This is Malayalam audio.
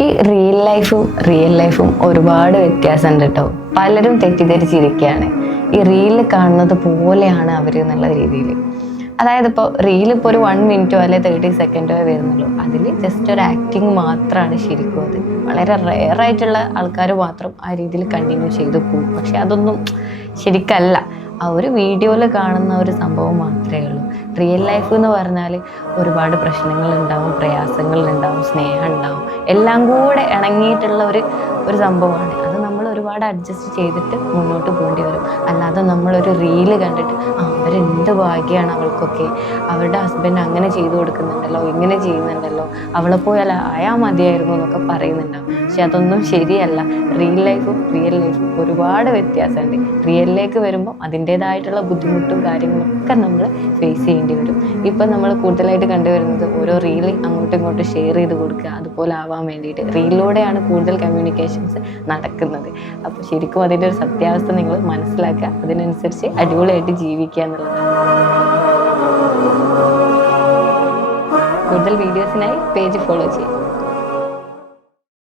ഈ റിയൽ ലൈഫും ഒരുപാട് വ്യത്യാസമുണ്ട് കേട്ടോ. പലരും തെറ്റിദ്ധരിച്ചിരിക്കുകയാണ് ഈ റീല് കാണുന്നത് പോലെയാണ് അവർ എന്നുള്ള രീതിയിൽ. അതായത് ഇപ്പോൾ റീലിപ്പോൾ ഒരു 1 മിനിറ്റോ അല്ലെ 30 സെക്കൻഡോ വരുന്നുള്ളൂ. അതിൽ ജസ്റ്റ് ഒരു ആക്ടിങ് മാത്രമാണ് ശരിക്കും. അത് വളരെ റെയറായിട്ടുള്ള ആൾക്കാർ മാത്രം ആ രീതിയിൽ കണ്ടിന്യൂ ചെയ്തു പോകും. പക്ഷെ അതൊന്നും ശരിക്കല്ല. ആ ഒരു വീഡിയോയിൽ കാണുന്ന ഒരു സംഭവം മാത്രമേ ഉള്ളൂ. റിയൽ ലൈഫ് എന്ന് പറഞ്ഞാൽ ഒരുപാട് പ്രശ്നങ്ങളുണ്ടാവും, പ്രയാസങ്ങളുണ്ടാവും, സ്നേഹം ഉണ്ടാവും, എല്ലാം കൂടെ ഇണങ്ങിയിട്ടുള്ള ഒരു സംഭവമാണ്. അത് നമ്മൾ ഒരുപാട് അഡ്ജസ്റ്റ് ചെയ്തിട്ട് മുന്നോട്ട് പോകേണ്ടി വരും. അല്ലാതെ നമ്മളൊരു റീല് കണ്ടിട്ട് അവരെന്ത് ഭാഗ്യമാണ് അവൾക്കൊക്കെ, അവരുടെ ഹസ്ബൻഡ് അങ്ങനെ ചെയ്തു കൊടുക്കുന്നുണ്ടല്ലോ, ഇങ്ങനെ ചെയ്യുന്നുണ്ടല്ലോ, അവളെ പോയാൽ ആയാൽ മതിയായിരുന്നു എന്നൊക്കെ പറയുന്നുണ്ടാവും. പക്ഷെ അതൊന്നും ശരിയല്ല. റിയൽ ലൈഫും ഒരുപാട് വ്യത്യാസമുണ്ട്. റിയലിലേക്ക് വരുമ്പോൾ അതിൻ്റേതായിട്ടുള്ള ബുദ്ധിമുട്ടും കാര്യങ്ങളൊക്കെ നമ്മൾ ഫേസ് ചെയ്യേണ്ടി വരും. ഇപ്പം നമ്മൾ കൂടുതലായിട്ട് കണ്ടുവരുന്നത് ഓരോ റീല് അങ്ങോട്ടും ഇങ്ങോട്ടും ഷെയർ ചെയ്ത് കൊടുക്കുക, അതുപോലെ ആവാൻ വേണ്ടിയിട്ട് റീലിലൂടെയാണ് കൂടുതൽ കമ്മ്യൂണിക്കേഷൻസ് നടക്കുന്നത്. അപ്പോൾ ശരിക്കും അതിൻ്റെ ഒരു സത്യാവസ്ഥ നിങ്ങൾ മനസ്സിലാക്കുക, അതിനനുസരിച്ച് അടിപൊളിയായിട്ട് ജീവിക്കുക എന്നുള്ളതാണ്. കൂടുതൽ വീഡിയോസിനായി പേജ് ഫോളോ ചെയ്യുക.